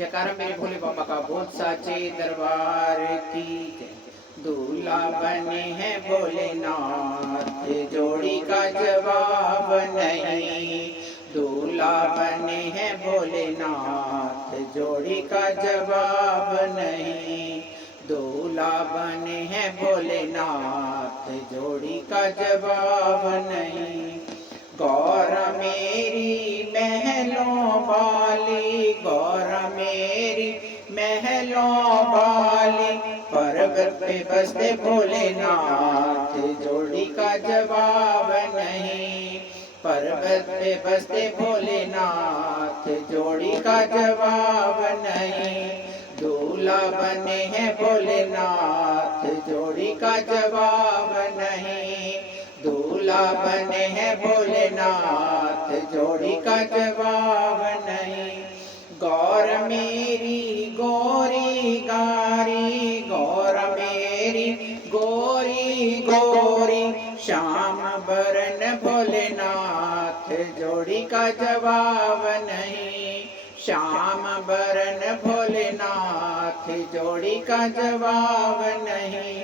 जयकारा मेरे भोले बाबा का बोल साचे दरबार की जय। दूल्हा बने हैं भोलेनाथ, जोड़ी का जवाब नहीं। दूल्हा बने हैं भोलेनाथ, जोड़ी का जवाब नहीं। दूल्हा बने हैं भोलेनाथ, जोड़ी का जवाब नहीं। गौर मेरी महलों वाली, गौर मेरी महलों वाली, पर्वत पे बसते भोलेनाथ, जोड़ी का जवाब नहीं। पर्वत पे बसते भोलेनाथ, जोड़ी का जवाब नहीं। दूल्हा बने हैं भोलेनाथ, जोड़ी का जवाब नहीं। दूल्हा बने हैं भोलेनाथ, जोड़ी का जवाब नहीं। गौर मेरी गोरी गारी, गौर मेरी गोरी गोरी, श्याम बरन भोलेनाथ, जोड़ी का जवाब नहीं। श्याम बरन भोलेनाथ, जोड़ी का जवाब नहीं।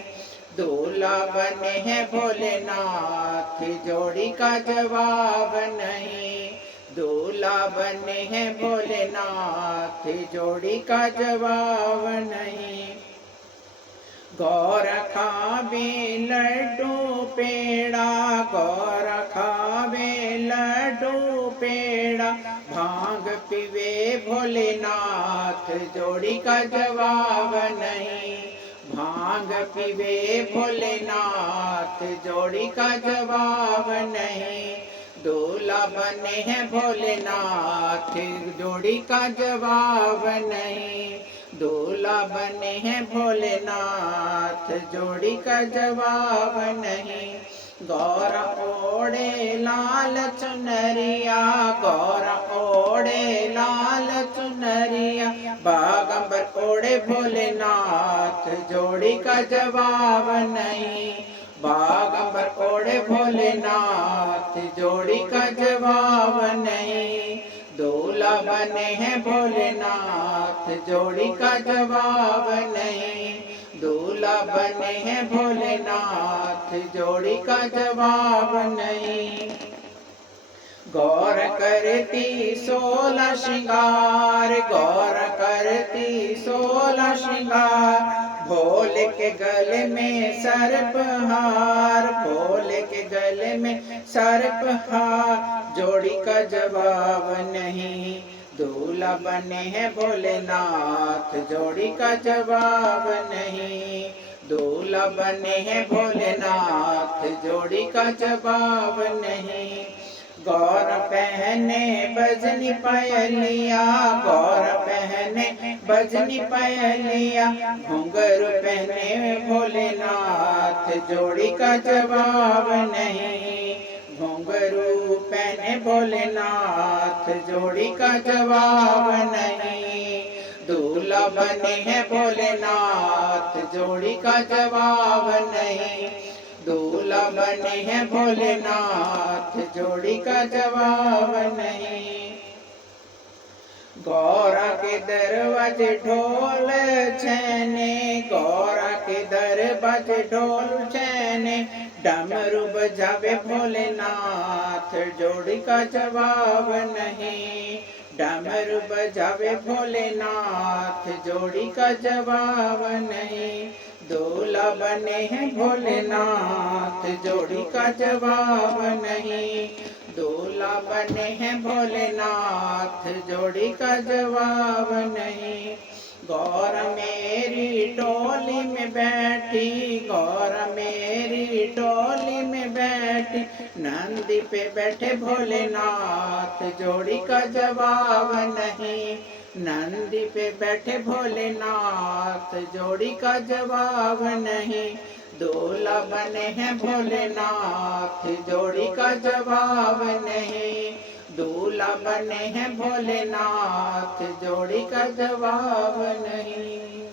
दूल्हा बने हैं भोलेनाथ, जोड़ी का जवाब नहीं। दूल्हा बने हैं भोलेनाथ, जोड़ी का जवाब नहीं। गौर खावे लड्डू पेड़ा, गौर खावे लड्डू पेड़ा, भांग पीवे भोलेनाथ, जोड़ी का जवाब नहीं। भांग पीवे भोलेनाथ, जोड़ी का जवाब नहीं। दूल्हा बने हैं भोलेनाथ, जोड़ी का जवाब नहीं। दूल्हा बने हैं भोलेनाथ, जोड़ी का जवाब नहीं। गौर ओढ़े लाल चुनरिया, गौर ओढ़े लाल चुनरिया, बागंबर ओढ़े भोलेनाथ, जोड़ी का जवाब नहीं। बागंबर ओढ़े भोलेनाथ, जोड़ी का जवाब नहीं। दूल्हा बने हैं भोलेनाथ, जोड़ी का जवाब नहीं। दूल्हा बने हैं भोलेनाथ, जोड़ी का जवाब नहीं। गौर करती 16 श्रृंगार, गौर करती 16 श्रृंगार, भोले के गले में सर्प हार, भोले के गले में सर्प हार, जोड़ी का जवाब नहीं। दूल्हा बने हैं भोलेनाथ, जोड़ी का जवाब नहीं। दूल्हा बने हैं भोलेनाथ, जोड़ी का जवाब नहीं। गौर पहने बजनी पायलिया, गौर पहने बजनी पायलिया, घुंघरू पहने भोलेनाथ, जोड़ी का जवाब नहीं। घुंघरू पहने भोलेनाथ, जोड़ी का जवाब नहीं। दूल्हा बने हैं भोलेनाथ, जोड़ी का जवाब नहीं। दूल्हा बने हैं भोलेनाथ, जोड़ी का जवाब नहीं। गौरा के दरवाजे ढोल छेने, गौरा के दरवाजे ढोल छेने, डमरू बजावे भोलेनाथ, जोड़ी का जवाब नहीं। डमरू बजावे भोलेनाथ, जोड़ी का जवाब नहीं। दूल्हा बने हैं भोलेनाथ, जोड़ी का जवाब नहीं। दूल्हा बने हैं भोलेनाथ, जोड़ी का जवाब नहीं। गौर मेरी टोली में बैठी, गौर मेरी टोली में बैठी, नंदी पे बैठे भोलेनाथ, जोड़ी का जवाब नहीं। नंदी पे बैठे भोलेनाथ, जोड़ी का जवाब नहीं। दूल्हा बने हैं भोलेनाथ, जोड़ी का जवाब नहीं। दूल्हा बने हैं भोलेनाथ, जोड़ी का जवाब नहीं।